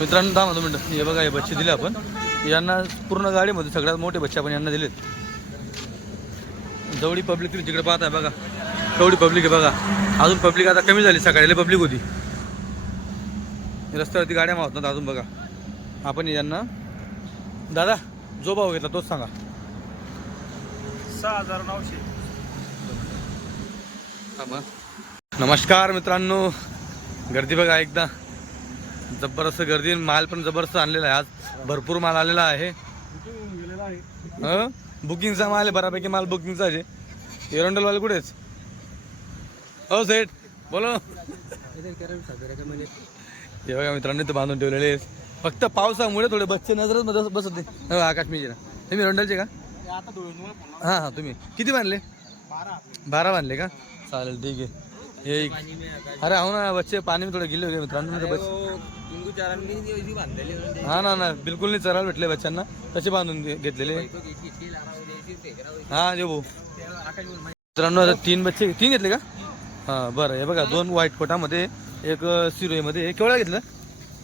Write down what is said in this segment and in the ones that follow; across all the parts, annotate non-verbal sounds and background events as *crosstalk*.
मित्रांनो दहा म्हणतो मिनटं. हे बघा हे बच्चे दिले आपण. यांना पूर्ण गाडीमध्ये सगळ्यात मोठे बच्चे आपण यांना दिलेत. जवळी पब्लिक तुम्ही तिकडे पाहताय बघा. तेवढी पब्लिक आहे बघा. अजून पब्लिक आता कमी झाली सकाळी पब्लिक होती. रस्त्यावरती गाड्या मावत नाहीत अजून बघा. आपण यांना दादा जो भाव घेतला तोच सांगा. सहा हजार नऊशे. नमस्कार मित्रांनो. गर्दी बघा एकदा. जबरदस्त गर्दी माल पण जबरदस्त आणलेला आहे. आज भरपूर माल आलेला आहे. हं? बुकिंगचा माल आहे बऱ्यापैकी माल बुकिंगचा आहे. एरंडलवाले कुठेच हो सेठ बोलो. हे बघा मित्रांनो ते बांधून ठेवलेले. फक्त पावसामुळे थोडे बच्चे नजरच बसत नाही हो, आकाश मी ना तुम्ही एरंडलचे का? हां हां तुम्ही. किती बांधले? बारा. बारा बांधले का? चालेल ठीक आहे. हे अरे हो ना बच्चे पाणी में थोडे गिले होते मित्रांनो ते बच्चे हा ना ना बिलकुल नाही चरायला भेटले बच्चांना तसे बांधून घेतलेले. हा जे भाऊ मित्रांनो आता तीन बच्चे तीन घेतले का? हा बरं हे बघा दोन व्हाईट कोटामध्ये एक सिरोईमध्ये केवढा घेतलं?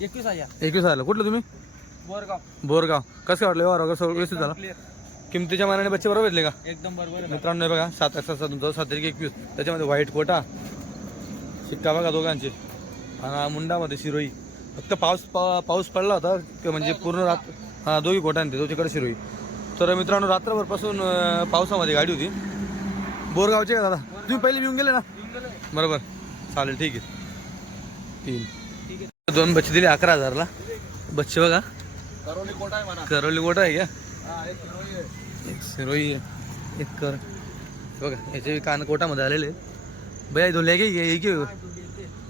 एकवीस हजार. एकवीस आलं कुठलं तुम्ही? बोरगाव. बोरगाव. कसं काय वाटलं? वगैरे सगळं व्यवस्थित झाला? किमतीच्या मानाने बच्चे बरोबर घेतले का? एकदम बरोबर. मित्रांनो हे बघा सात अकरा सात तुमचं सात एकवीस. त्याच्यामध्ये व्हाईट कोटा शिक्का बघा दोघांचे. आणि हा मुंडामध्ये शिरोई. फक्त पाऊस पा- पाऊस पडला होता की म्हणजे पूर्ण रात हा दोघी कोटांचे दोघीकडे शिरोई. तर मित्रांनो रात्रभरपासून पावसामध्ये गाडी होती. बोरगावचे का दादा? तुम्ही पहिले येऊन गेले ना? बरोबर. चालेल ठीक आहे. तीन. दोन बच्चे दिले अकरा हजारला. बच्चे बघा. करवली कोटा आहे करवली कोटा आहे का? एक शिरोई एक आहे. एक कर. बघा याचे कान कोटामध्ये आलेले आहेत. भैया दोन लेके ये की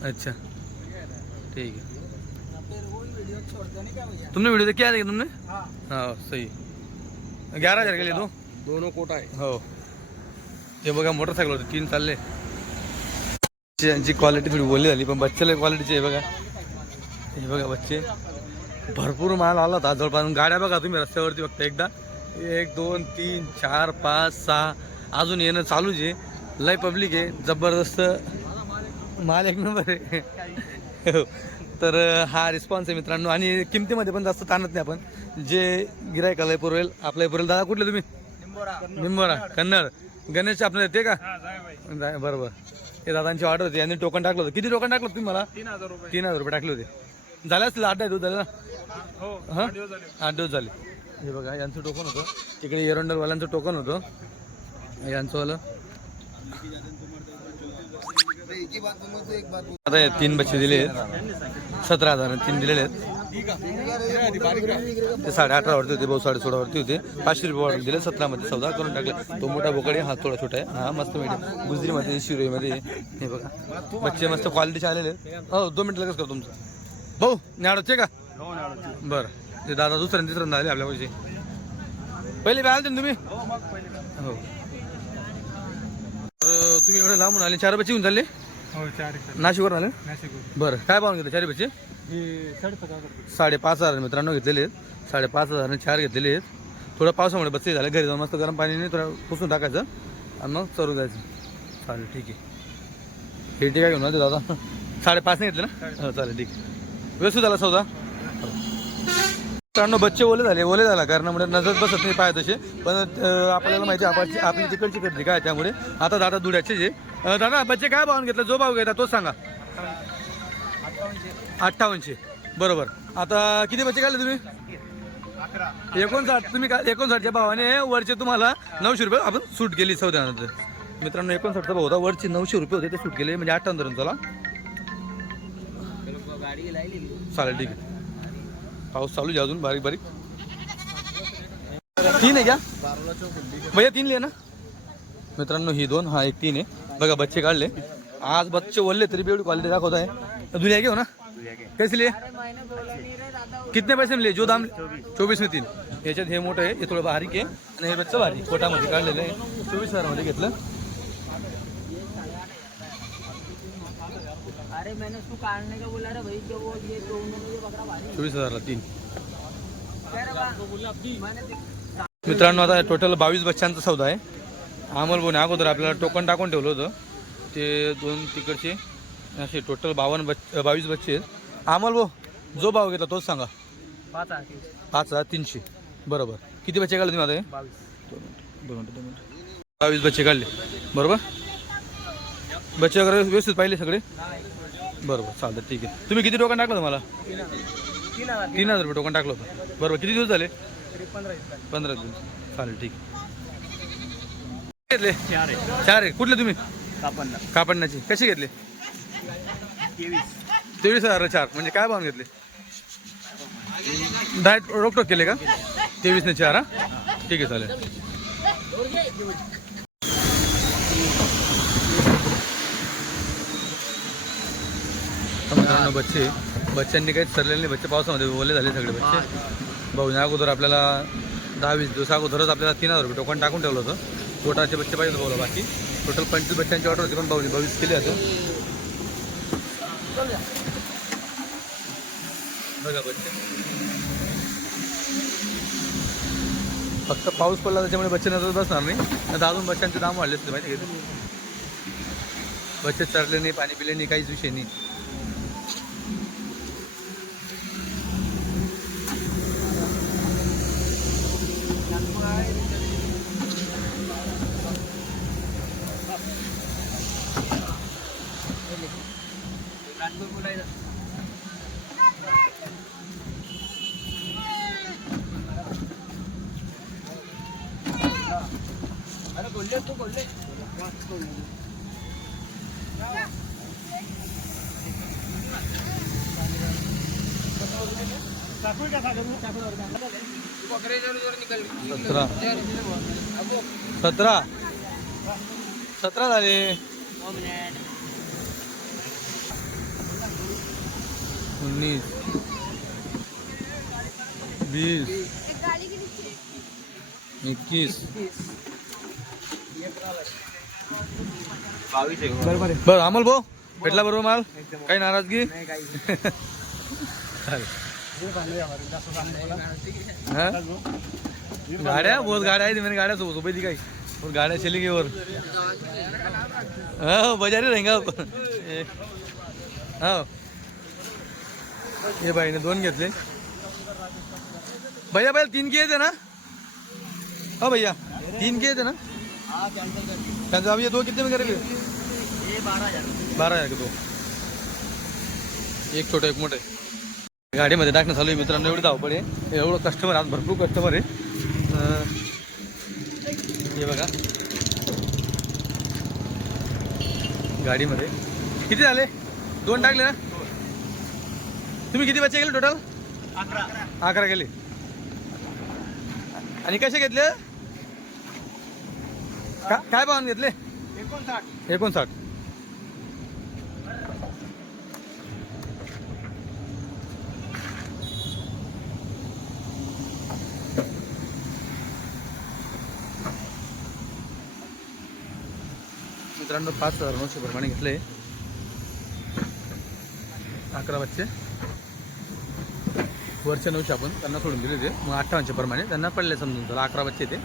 अच्छा। ठीक है। तुमने वीडियो क्या देखा तुमने? हा। हाँ सही। ग्यारह हज़ार के लिए दो? दोनों कोटा हो। हे। बघा मोटरसायकल होते तीन चालले यांची क्वालिटी थोडी बोलली झाली पण बच्चेला क्वालिटीची आहे बघा हे बघा बच्चे। भरपूर माल आला होता जवळपास गाड्या बघा तुम्ही रस्त्यावरती फक्त एकदा। एक दोन तीन चार पाच सहा। अजून येणं चालूच आहे। लय पब्लिक आहे जबरदस्त माल एक नंबर आहे. हो. तर हा रिस्पॉन्स आहे मित्रांनो. आणि किमतीमध्ये पण जास्त ताणत नाही आपण. जे गिरायकाला पुरवेल आपल्या पुरवेल दादा कुठले तुम्ही? निंबोरा कन्नड. गणेश आपलं ते का? हा बरोबर. हे दादांची ऑर्डर होती. यांनी टोकन टाकलं होतं. किती टोकन टाकलं होतं तुम्ही मला? तीन हजार रुपये. तीन हजार रुपये टाकले होते. झाले असतील आठ आहे झाले ना? हो हा? आठ दिवस झाले. आठ दिवस झाले. हे बघा यांचं टोकन होतं. तिकडे एरंडलवाल्यांचं टोकन होतं. यांचं वालं. आता तीन बच्चे दिले आहेत. सतरा हजार तीन दिलेले आहेत. ते साडे अठरावरती होते भाऊ साडे सोळावरती होते. पाचशे रुपये वाढून दिले सतरामध्ये चौदा करून टाकले. तो मोठा बोकडे हा थोडा छोटा आहे. हा मस्त मीडियम गुजरीमध्ये शिरोईमध्ये. हे बघा. बच्चे मस्त क्वालिटीचे आलेले आहेत. हो दोन मिनिट लगेच करतो तुमचं. भाऊ न्याडोचे का बरं. ते दादा दुसऱ्या तिसऱ्यांदा आले आपल्या पैसे पहिले बी आले तुम्ही? हो. तर तुम्ही एवढे लांबून आले चार बच्चे घेऊन चालले? हो चार नाशिकवरून आले? नाशिक बरं काय पाहून घेतलं चार बच्चे? हे हजार साडेपाच हजार मित्रांनो घेतलेले आहेत. साडेपाच हजार चार घेतलेले आहेत. थोडं पावसामुळे बच्चे झाले. घरी जाऊन मस्त गरम पाणीने थोडं पुसून टाकायचं आणि मग चरू जायचं. चालेल ठीक आहे. हे ठीक आहे घेऊन आले दादा? साडेपाच नाही घेतले ना? हो चालेल ठीक आहे. व्यवस्थित झाला सौदा? मित्रांनो बच्चे ओले झाले ओले झाला. कारण म्हणजे नजर बसत नाही पाय तसे. पण आपल्याला माहिती आहे आपली आपली तिकडची करते काय त्यामुळे. आता दादा दुड्याचे जे. दादा बच्चे काय भावून घेतला? जो भाव घेता तोच सांगा. अठ्ठावन्नशे बरोबर. आता किती बच्चे काढले तुम्ही? एकोणसाठ. तुम्ही का एकोणसाठच्या भावाने वरचे तुम्हाला नऊशे रुपये आपण सूट केली चौद्यानंतर मित्रांनो एकोणसाठचा भाव होता. वरचे नऊशे रुपये होते ते सूट केले. म्हणजे अठ्ठावन्न चला. चालेल ठीक आहे. पाऊस चालू आहे अजून बारीक बारीक. तीन आहे का? भैया तीन लिहा ना? मित्रांनो ही दोन हा एक तीन आहे. बघा बच्चे काढले. आज बच्चे बोलले तरी बी क्वालिटी दाखवत आहे. दुनिया घेऊ ना? कैसे लिए? कितने पैसे मिले जो दाम चोवीस ने तीन. याच्यात हे मोठं आहे हे थोडं बारीक आहे. आणि हे बच्चं बारीक कोटामध्ये काढलेलं आहे. चोवीस हजारामध्ये घेतलं. अरे मैंने उसको काटने का बोला रे भाई वो ये जो भारी चोवीस हजारला तीन। मित्रांनो आता टोटल बावीस बच्चांचा सौदा आहे. अमोल बोने अगोदर आपल्याला टोकन टाकून ठेवलं होतं. ते दोन तिकडचे असे टोटल बावन्न बच बावीस बच्चे आहेत. अमोल भाऊ जो भाव घेतला तोच सांगा. पाच पाच हजार तीनशे. बरोबर. किती बच्चे काढले तुम्ही आता? बावीस. दोन मिनिटं दोन मिनिटं दोन मिनिटं. बावीस बच्चे काढले. बरोबर? बच्चे वगैरे व्यवस्थित पाहिले सगळे? बरोबर चालतं ठीक आहे. तुम्ही किती टोकन टाकलं तुम्हाला तीन हजार रुपये टोकन टाकलं होतं. बरोबर किती दिवस झाले? पंधरा दिवस. चालेल ठीक घेतले चार आहे. चार आहे. कुठले तुम्ही? कापडला कापडण्याची कसे घेतले? तेवीस. तेवीस हजार चार. म्हणजे काय भाव घेतले? डायट रोकटोक केले का? तेवीसने चार हा? ठीक आहे चालेल तर मित्रांनो बच्चे. बच्चांनी काहीच ठरलेले नाही. बच्चे पावसामध्ये ओले झाले सगळे बच्चे. भाऊ अगोदर आपल्याला दहा वीस दिवस अगोदरच आपल्याला तीन हजार रुपये टोकन टाकून ठेवलं होतं. पोटाचे बच्चे पाहिजे बोला बाकी. टोटल पंचवीस बच्चांची ऑर्डर होती पण भाऊनी बावीस केली आता. बघा बच्चे. फक्त पाऊस पडला त्याच्यामुळे बच्चे नजर बसणार नाही. आता अजून बच्चांचे दाम वाढले असते माहिती घेते बच्चे चरले नाही पाणी पिले नाही काहीच विषय नाही. अरे बोलले तू बोलले सतरा. सतरा. सतरा झाले. उन्नीस वीस एकवीस बावीस आहे बरोबर आहे. बरं अमोल भाऊ भेटला बरोबर माल? काही नाराजगी? हाँ? गाड्या? बहुत गाड्या आहेत मैंने गाड्या सोबत सोबत काही. और गाड्या चलेंगी और हाँ बाजारी रहेंगे आप ए, हे बाईने दोन घेतले. भैया भैया तीन किए येते ना? हा भैया तीन के येते ना? त्यांचा कॅन्सल ये दो कितने में करेंगे? बारा हजार बारा दो. एक छोटं एक मोठं. आहे. गाडीमध्ये टाकणं चालू आहे मित्रांनो एवढी धावपळ आहे. एवढं कस्टमर आज भरपूर कस्टमर आहे. हे बघा. गाडीमध्ये. किती झाले? दोन टाकले ना? तुम्ही किती बच्चे गेले टोटल अकरा. अकरा गेले. आणि कसे घेतले? का काय भावाने घेतले? एकोणसाठ. एकोणसाठ. मित्रांनो पाच हजार नऊशे प्रमाणे घेतले. अकरा बच्चे. वर्ष नऊशे आपण त्यांना सोडून दिले ते. मग अठ्ठावन्नशे प्रमाणे त्यांना पडले समजून त्याला अकरा बच्चे ते.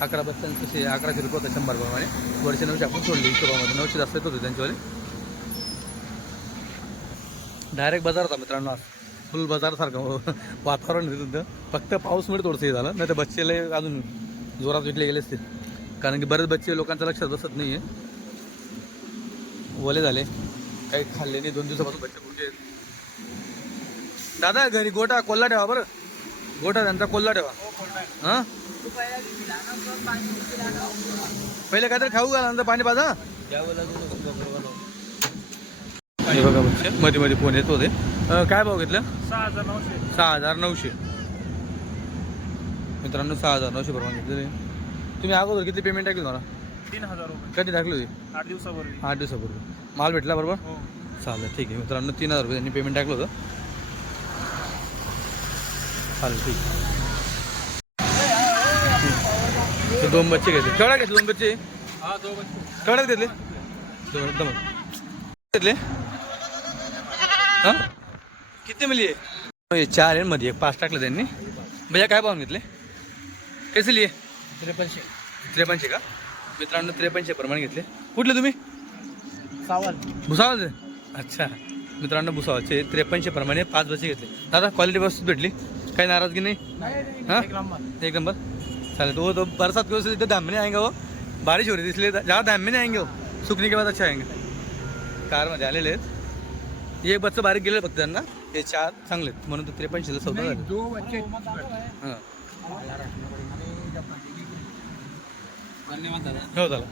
अकरा बच्चांचे कसे अकराशे रुपये होते शंभर प्रमाणे. वरचे नऊशे आपण सोडले हिशोबामध्ये. नऊशे जास्त येत होते त्यांच्यावाले. डायरेक्ट बाजार होता मित्रांनो आज. फुल बाजारसारखं *laughs* वातावरण होतं तिथं. फक्त पाऊसमुळे थोडंसं हे झालं. नाही तर बच्चेला अजून जोरात विकले गेले असते कारण की बरेच बच्चे लोकांचं लक्षात बसत नाही आहे ओले झाले. काही खाल्ले नाही. दोन दिवसापासून बच्चे कुठे आहेत दादा घरी गोटा कोल्हा ठेवा बरं. गोटा त्यांचा कोल्हा ठेवा. हां? पहिला काहीतरी खाऊ घाला नंतर पाणी पाजा. हे बघा मध्ये मध्ये फोन येत होते. अं, काय भाव घेतलं? सहा हजार नऊशे. सहा हजार नऊशे मित्रांनो सहा हजार नऊशे प्रमाणे घेतले तुम्ही अगोदर किती पेमेंट टाकली मला तीन हजार रुपये कधी टाकली होती? आठ दिवसापूर्वी. आठ दिवसापूर्वी माल भेटला बरोबर? हो. चालेल ठीक आहे. मित्रांनो तीन हजार रुपये त्यांनी पेमेंट टाकलं होतं. ठीक ते दोन बच्चे घेतले. केवढा घेतले दोन बच्चे हा केवढ्यात घेतले? दोन घेतले? हां? किती मिली? आहे चार आहे मध्ये. एक पाच टाकलं त्यांनी. भैया काय पाहून घेतले? कसे लिये त्रेपनशे त्रेपनशे का? मित्रांनो त्रेपनशे प्रमाणे घेतले. कुठले तुम्ही? सावल. भुसावळ अच्छा. मित्रांनो भुसावळचे त्रेपन्नशे प्रमाणे पाच बच्चे घेतले. दादा क्वालिटी व्यवस्थित भेटली? काही नाराजगी नाही? हाँ? एक नंबर. चले तो तो बरसात की वजह से में नहीं आएंगे वो बारिश हो रही थी इसलिए ज़्यादा दाम में नहीं आएंगे वो सूखने के बाद अच्छा आएंगे कारमध्ये आलेले आहेत. एक बच्चं बारीक गेले फक्त त्यांना. हे चार चांगले आहेत. म्हणून तो त्रेपन्नशेला सौदा झाला. हां. हो झालं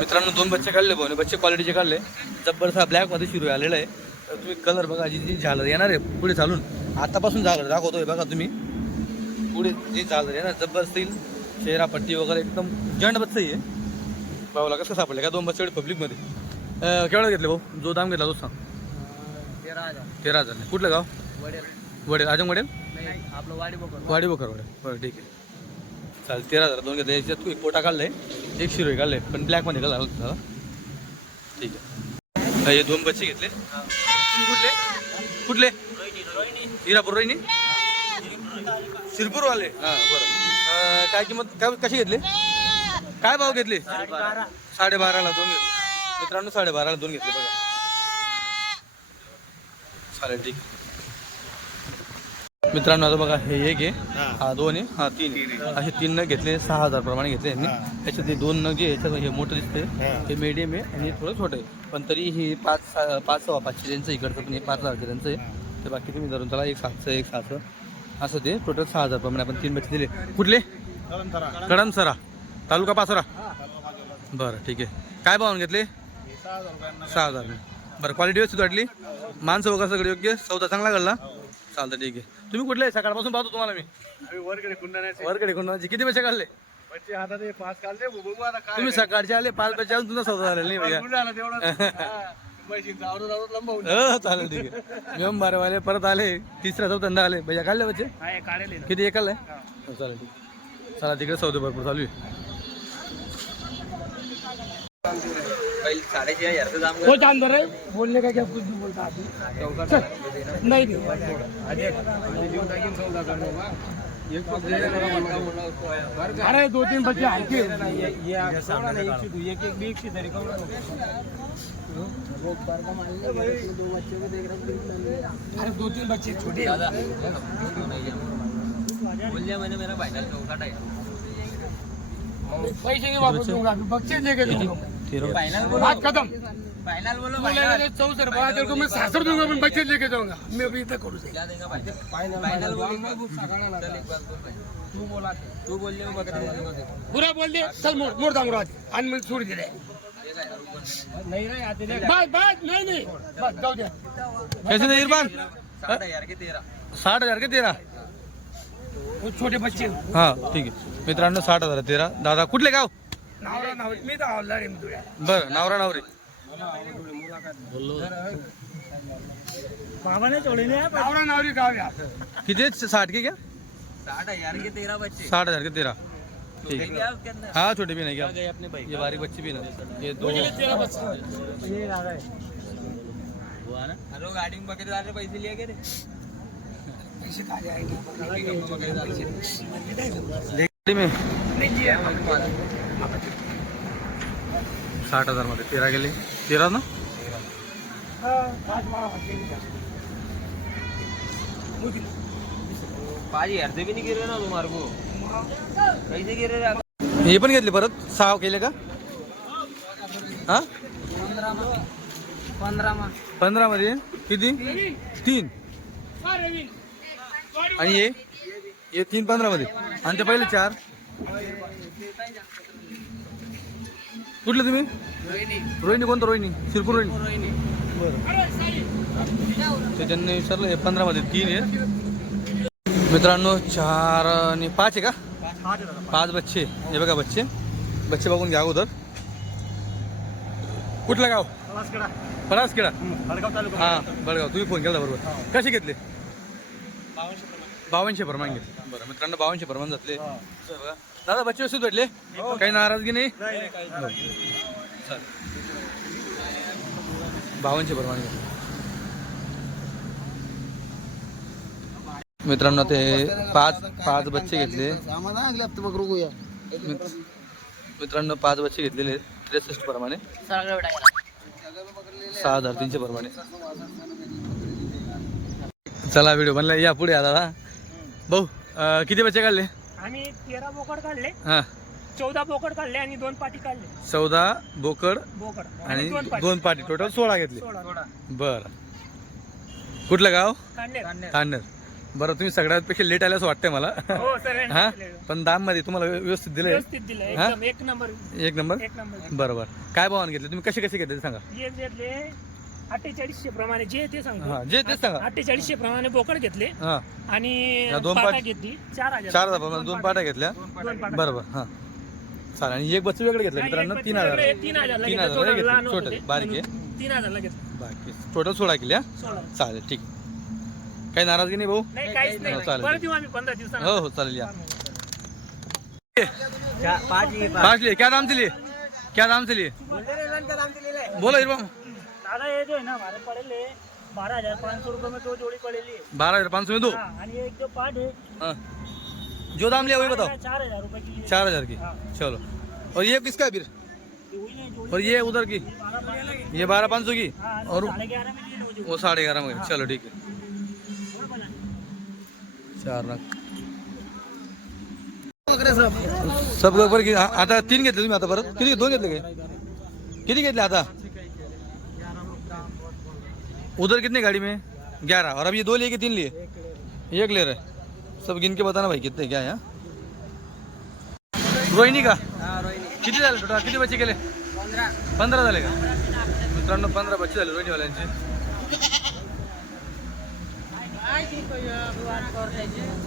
मित्रांनो दोन बच्चे काढले भाऊ बच्चे क्वालिटीचे काढले. जबरदस्त ब्लॅकमध्ये सुरू आलेला आहे. तर तुम्ही कलर बघा जी जी झालर येणार आहे. पुढे चालून. आतापासून झालर दाखवतोय बघा तुम्ही. पुढे जी चाललं आहे जबरदस्त येईल चेहरापट्टी वगैरे एकदम जंट बच्चा आहे. भाऊला कसं सापडलं? का दोन बस पब्लिकमध्ये केवढा केवढं घेतले भाऊ? जो दाम घेतला तो सांग. तेरा हजार. तेरा हजार कुठलं गाव? वडेल. वडेल अजून वडेल? आपलं वाडी बघ वाडी बोकर वडेल बरं ठीक आहे. चालेल तेरा हजार दोन घेतले. याच्यात तू एक पोटा काढलाय. एक शिरोई काढले पण ब्लॅकमध्ये काढला ठीक आहे. हे दोन बच्चे घेतले. कुठले? कुठले? हिरापूर रोहिणी? शिरपूरवाले? हां बरं. काय किंमत काय कशी घेतले? काय भाव घेतले? साडेबाराला दोन घेतले. मित्रांनो साडेबाराला दोन घेतले बघा. चालेल ठीक मित्रांनो आता बघा हे एक आहे. हा. दोन आहे. हा तीन. असे तीन नग घेतले सहा हजार प्रमाणे घेतले यांनी. याच्यात हे दोन नग जे याच्यात हे मोठं दिसते हे. मीडियम आहे आणि हे थोडं छोटं आहे. पण तरी हे पाच पाच सव्वा पाचशे त्यांचं इकडचं पण हे पाच हजार त्यांचं आहे. तर बाकी तुम्ही धरून चला एक सातचं एक सातचं असं ते टोटल सहा हजार प्रमाणे आपण तीन बच्चे दिले. कुठले? कडमसरा तालुका पाचोरा. बरं ठीक आहे. काय भावून घेतले? सहा हजार बरं क्वालिटी व्यवस्थित वाटली? माणसं वगैरे सगळं योग्य. सौदा चांगला घडला चालतं ठीक आहे. तुम्ही कुठले? सकाळपासून पाहतो तुम्हाला मी. वरकडे कुंडाण्याचे. वरकडे कोण किती पैसे काढले. तुम्ही सकाळचे आले पाच पैसे अजून तुमचा सौदा झालेला नाही *laughs* हो, चालेल ठीक आहे. मी बारवाले परत आले. तिसऱ्या चौथ्यांदा आले. भैया काढले बच्चे? हा हे किती एकाला? आहे हो, चालेल ठीक. आहे. चला तिकडे सौदे भरपूर चालू आहे. हो है का क्या कुछ भी बोलता आदमी चल, नहीं नहीं अरे दो तीन बच्चे हल्के एक एक भी एक तरीका अरे दो तीन बच्चे छोटे मैंने मेरा फाइनल चौसठ है। पैसे नहीं वापस दूँगा बच्चे लेके दूँगा फाइनल बात खत्म। फाइनल बोलो बोलेगा चौसठ बात तेरे को मैं सासर दूंगा मैं बच्चे लेके जाऊंगा। मैं अभी इतना करूँ क्या देगा फाइनल फाइनल बोल चल एक बार बोल भाई। तू बोला तू बोलले मैं बकरी दे दूंगा देखो बुरा बोल दे चल मोड मोड दांगरो आज। आणि मी सोड दिले नाही नाही। आते बस बस नाही नाही। बस जाऊ द्या कैसे दे इरफान? साठ हजार के तेरह साठ हजार के तेरा? छोटे बच्चे। हा ठीक आहे मित्रांनो साठ हजार तेरा। दादा कुठले गाव? नावरा नाव मी तर आवडला रे मी तुझ्या बरं नवरा नवरी. मामाने चोडीने नावरा नावरी गाव या किती आहेत? साठ के क्या? साठ हजार के तेरह बच्चे। साठ हजार के तेरा ठीक। क्या उसके अंदर? हाँ छोटे भी नहीं क्या? गए अपने भाई। ये बारीक बच्चे भी ना। ये दो तेरा बच्चा ये आ गए। हुआ ना? अरे गाड़ी में बकरी वाले पैसे लिए के रे। पैसे कहा जाएंगे गाडी में नहीं जी साठ हजारमध्ये तेरा गेले तेरा ना? पाँच हजार से भी नहीं गिरे ना तुम्हारे को? कैसे गिरे रे आप? हे पण घेतले परत? सहा केले का? हा? पंधरा मा पंधरा मध्ये? किती? तीन. आणि हे? हे तीन पंधरा मध्ये. आणि ते पहिले चार? कुठले तुम्ही? रोहिणी. कोणतं रोहिणी? शिरपूर रोहिणी. ते त्यांनी विचारलं हे पंधरा मध्ये तीन आहे मित्रांनो चार आणि पाच आहे का? पाच बच्चे. हे बघा बच्चे. बच्चे बघून घ्या अगोदर. कुठलं गाव? परासखेडा हा बळगाव तुम्ही फोन केला बरोबर. कसे घेतले? बावनशे प्रमाण घेतले. बरं. मित्रांनो बावनशे प्रमाण जातले बघा. दादा बच्चे व्यवस्थित भेटले? काही नाराजगी नाही? हो. बावनशे प्रमाण मित्रांनो ते पाच पाच बच्चे घेतले. मित्रांनो पाच बच्चे घेतलेले त्रेसष्ट प्रमाणे. सहा हजार तीनशे प्रमाणे. चला व्हिडिओ बनला. या पुढे आता हा. भाऊ अं, किती बच्चे काढले? आम्ही तेरा बोकड काढले हा. चौदा बोकड काढले आणि दोन पाटी काढले. चौदा बोकड बोकड आणि दोन पाटी. टोटल सोळा घेतले. सोळा. बर. कुठलं गाव? काढले तांडर बरं तुम्ही सगळ्यात पेक्षा लेट आले असं वाटतंय मला. हो सर हा? पण दाममध्ये तुम्हाला व्यवस्थित दिले व्यवस्थित दिलं हा? एकदम एक नंबर. एक नंबर? एक नंबर. बरोबर काय भावाने घेतले? तुम्ही कसे कसे घेतले ते सांगा. घेतले अठ्ठेचाळीसशे प्रमाणे जे ते सांगतो. हा जे तेच सांगा. अठ्ठेचाळीसशे प्रमाणे बोकड घेतले हा. आणि दोन पाटा पाट- घेतली. चार हजार. चार हजार दोन पाट्या घेतल्या. दोन पाटा बरोबर हा. चालेल आणि एक बच्चे वेगळे घेतले मित्रांनो एक तीन हजार. वेगळे तीन हजारला तीन घेतलं. हजारला थोडं घेतलं. लहान होतं छोटं, ते. बारीक आहे. म्हणून तीन हजारला घेतलं. बाकी टोटल सोळा केल्या सोळा. चालेल ठीक काही नाराजगी नाही भाऊ? नाही काहीच नाही. चालेल. परत येऊ आम्ही पंधरा दिवसांना हो हो चालेल या. पाच पाच. लिए क्या दाम से लिए? क्या दाम से लिए? बोलो इरबम दादा ये जो है ना हमारे पड़ेले बारह हज़ार पाँच सौ रुपये में दो जोड़ी पड़ेली है। बारह हज़ार पाँच सौ में दो? हाँ, एक जो पार्ट है। हाँ। जो दाम लिया वही बताओ। चार हज़ार रुपए की चार हज़ार की? हाँ। चलो। और ये किसका है फिर? और ये उधर की? लगे ये बारह पाँच सौ की? और वो साढ़े ग्यारह में चलो ठीक है। चार लाख सब बरोबर की आता तीन घेतले तुम्ही आता परत? किती दोन घेतले काय? किती घेतले आता? उधर कितने गाड़ी में? ग्यारह। और अब ये दो लिए कि तीन लिए? एक ले रहे सब गिन के बताना भाई कितने क्या है यहाँ? रोहिणी का? हा, रोहिणी. किती झाले टोटल किती बच्चे केले पंधरा. पंधरा झाले का। मित्रांनो पंधरा बच्चे झाले रोहिणीवाल्यांचे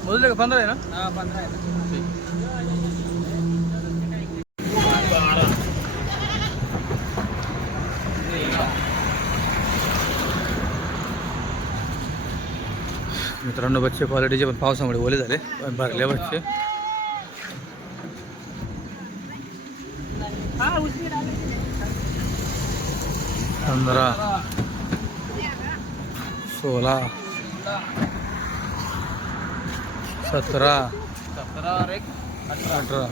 मोजले का पंधरा आहे ना? हा, पंधरा आहे. मित्रांनो बच्चे क्वालिटीचे पण पावसामुळे ओले झाले पण भरले बच्चे पंधरा सोळा सतरा अठरा सतरा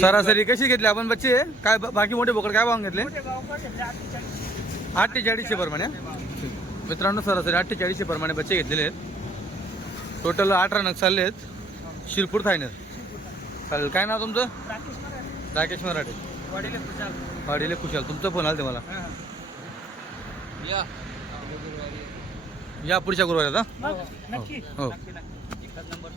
सरासरी कशी घेतली? आपण बच्चे काय बा- बाकी मोठे बोकड काय भाव घेतले? अठ्ठेचाळीसशे प्रमाणे? मित्रांनो सरासरी अठ्ठेचाळीसशे प्रमाणे बच्चे घेतलेले आहेत. टोटल अठरा नग चालले आहेत. शिरपूर थायनर चालेल काय नाव तुमचं? राकेश मराठे. राकेश मराठे. वडील खुशाल. तुमचा फोन आला ते मला या. या पुढच्या गुरुवारी आता. हो नंबर.